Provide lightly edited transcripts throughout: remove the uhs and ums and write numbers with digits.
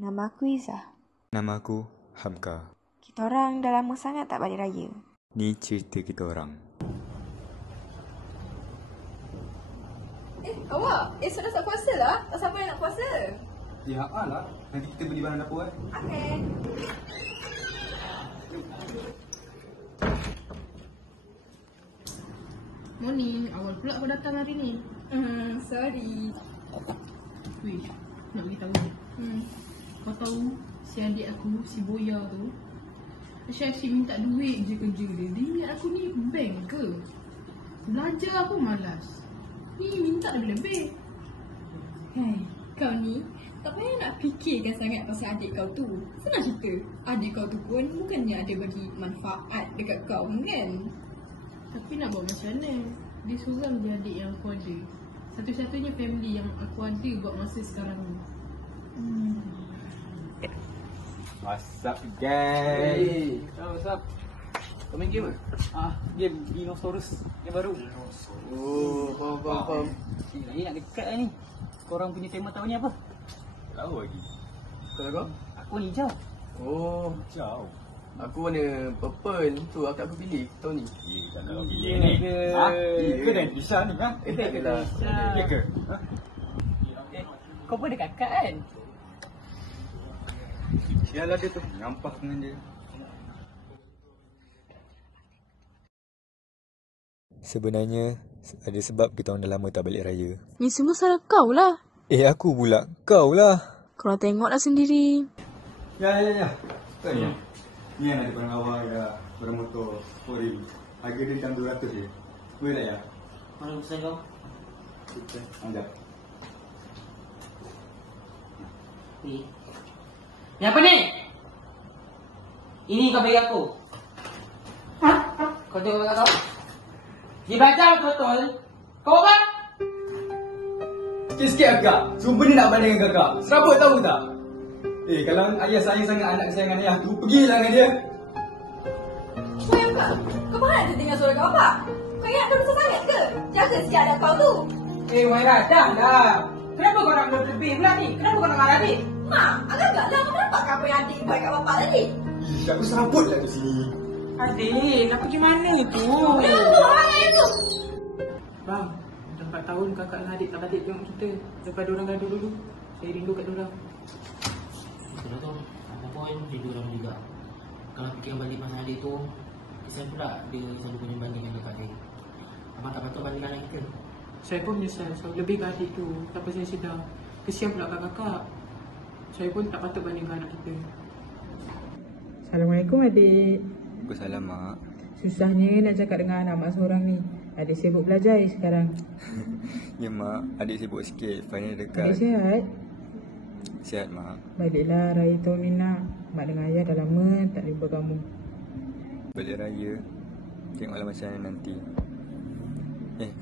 Nama aku Izzah. Nama aku Hamka. Kita orang dah lama sangat tak balik raya. Ni cerita kita orang. Awak? Sudah tak puasa lah. Siapa yang nak puasa? Ya lah. Nanti kita beli barang dapur kan. Okey. Morning, awal pula kau datang hari ni. Sorry. Wih, nak beritahu. Kau tahu si adik aku, si Boya tu, asyik minta duit je kerja dia. Dia ingat aku ni bank ke? Belajar aku malas. Ni minta lebih-lebih. Hei, kau ni tak payah nak fikirkan sangat pasal adik kau tu. Senang cerita. Adik kau tu pun bukannya ada bagi manfaat dekat kau kan? Tapi nak buat macam mana? Dia seorang je adik yang aku ada. Satu-satunya family yang aku ada buat masa sekarang ni. What's up, guys? What's up? Kau main game ke? Game Dinosaurus. Game baru. Oh, faham. Ni nak dekat lah ni. Korang punya tema tahun ni apa? Tahu lagi. Kalau kau? Aku ni hijau. Oh, Jauh. aku warna purple. Tu aku pilih tahun ni. Tak nak pilih Ya ni. ke? Ke dan Isha ni ha? Tak lah. Ya ke? Kau pun ada kakak kan? Sialah dia tu. Nyampah dengan dia. Sebenarnya ada sebab kita orang dah lama tak balik raya. Ni semua salah kau lah. Aku pula. Kau lah. Kau tengoklah sendiri. Ya. Betul ni. Ni yang ada barang awal ya. Barang motor. Foreign. Harga dia macam 200 je. Boleh tak ya? Mana pesan kau? Anjap. Ni apa ni? Ini kau bagi aku. Kau tengok kat kau. Dia baca betul-betul. Kau apa? Sikit-sikit agak. Sumpah ni nak banding dengan kakak. Serabut tahu tak? Kalau ayah sayang sangat anak kesayangan ayah tu, pergilah dengan dia. Woi, Kak. Kau faham dia dengar suara kau apa? Kau ingat kau besar sangat ke? Jaga sikit adik kau tu. Waira, dah lah. Kenapa kau nak berlebih pula ni? Kenapa kau nak marah adik? Mak, agak-agak lah kau nampak apa yang adik buat kat bapak tadi? Aku serabut lah kat sini. Adik, nak pergi mana tu? Jangan tu, orang lain tu. Bang, dah 4 tahun kakak dengan adik tak balik tengok kita. Daripada orang gaduh dulu. Saya rindu kat diorang. Betul tu, apa pun dia diorang juga. Kalau fikir balik pasal adik tu, kesian pula dia selalu punya bandingkan dekat dia. Abang tak patut bandingkan dengan kita. Saya pun menyesal sebab lebih ke adik tu. Tanpa saya sedar. Kesian pula kat kakak. Saya pun tak patut bandingkan anak kita. Assalamualaikum adik. Waalaikumsalam mak. Susahnya nak cakap dengan anak mak seorang ni. Adik sibuk belajar sekarang. Ya mak, adik sibuk sikit. Final Adik dekat. sihat? Sihat mak. Baliklah raya tahun ni nak. Mak dengan ayah dah lama tak jumpa kamu. Balik raya. Tengoklah macam mana nanti.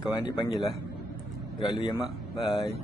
Kawan adik panggil lah. Gerak dulu ya mak. Bye.